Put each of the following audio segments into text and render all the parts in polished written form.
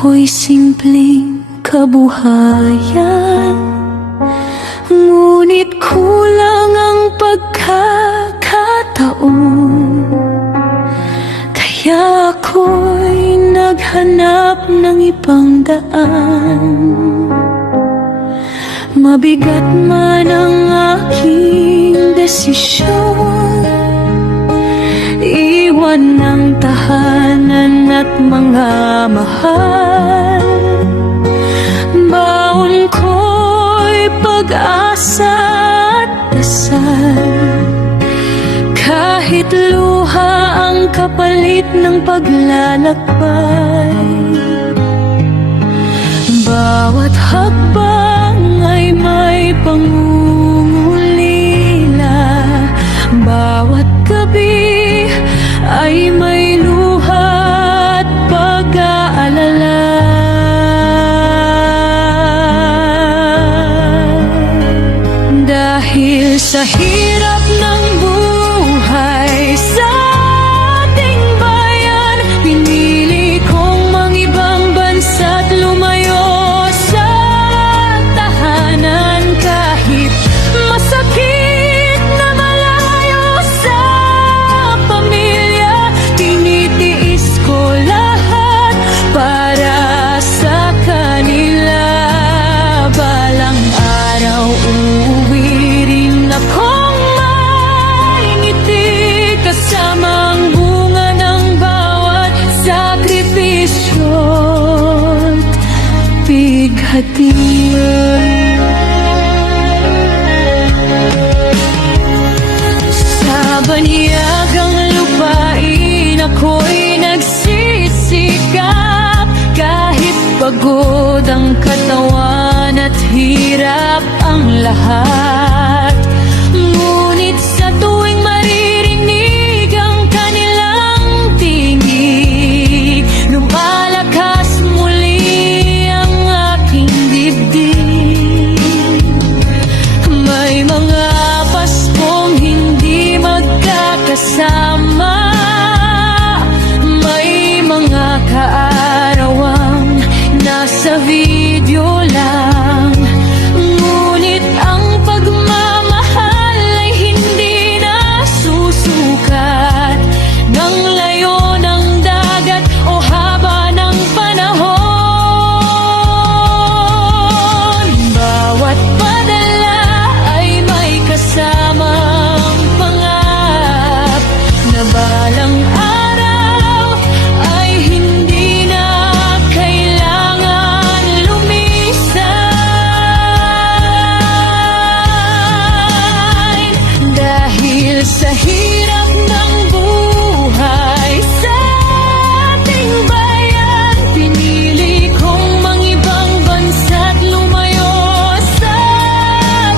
Ako'y simpleng kabuhayan, ngunit kulang ang pagkakataon. Kaya ako'y naghanap ng ibang daan. Mabigat man ang aking desisyon, iwan ng tahanan at mga mahal. Baon ko'y pag-asa at dasal, kahit luha ang kapalit ng paglalakbay. Bawat hakbang ay may pangungulila, bawat gabi ay may luha at pag-aalala. Dahil sa hirap ng buhay sa ating bayan, pinili kong mangibang bansa't lumayo sa tahanan. Kahit masakit na malayo sa pamilya, tinitiis ko lahat para sa kanila. Balang araw uuwi rin akong may ngiti, kasama ang bunga ng bawat sakripisyo't bighati. Sa banyagang lupain ako'y nagsisikap, kahit pagod ang katawan at hirap ang lahat. Ngunit sa tuwing maririnig ang kanilang tinig, lumalakas muli ang aking dibdib. May mga Paskong hindi magkakasama, may mga kaarawang nasa video lang. Ngunit ang pagmamahal ay hindi nasusukat ng layo ng dagat o haba ng panahon. Bawat padala ay may kasamang pangarap na balang araw ay hindi na kailangan lumisan. Dahil sa hirap ng buhay sa ating bayan, pinili kong mangibang bansa't lumayo sa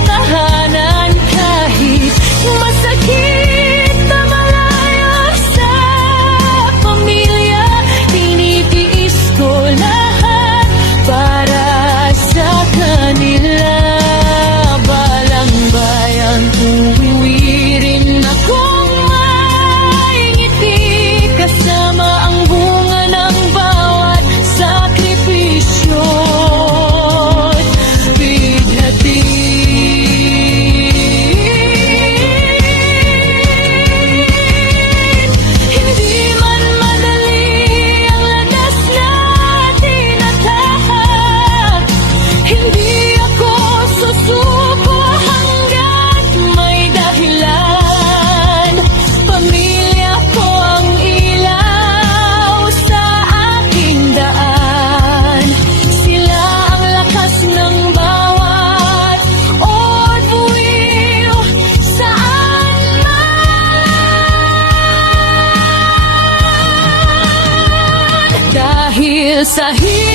tahanan. Kahit masakit na malayo sa pamilya, tinitiis ko lahat para sa kanila. Balang bayan uuwi rin akong may ngiti, kasama ang bunga ng bawat sakripisyo't bighati. Hindi man madali ang landas natin at lahat, hindi ako susuko hanggat may dahilan. Pamilya ko ang ilaw sa aking daan, sila ang lakas ng bawat odd buwiw saan man. Dahil sa hirap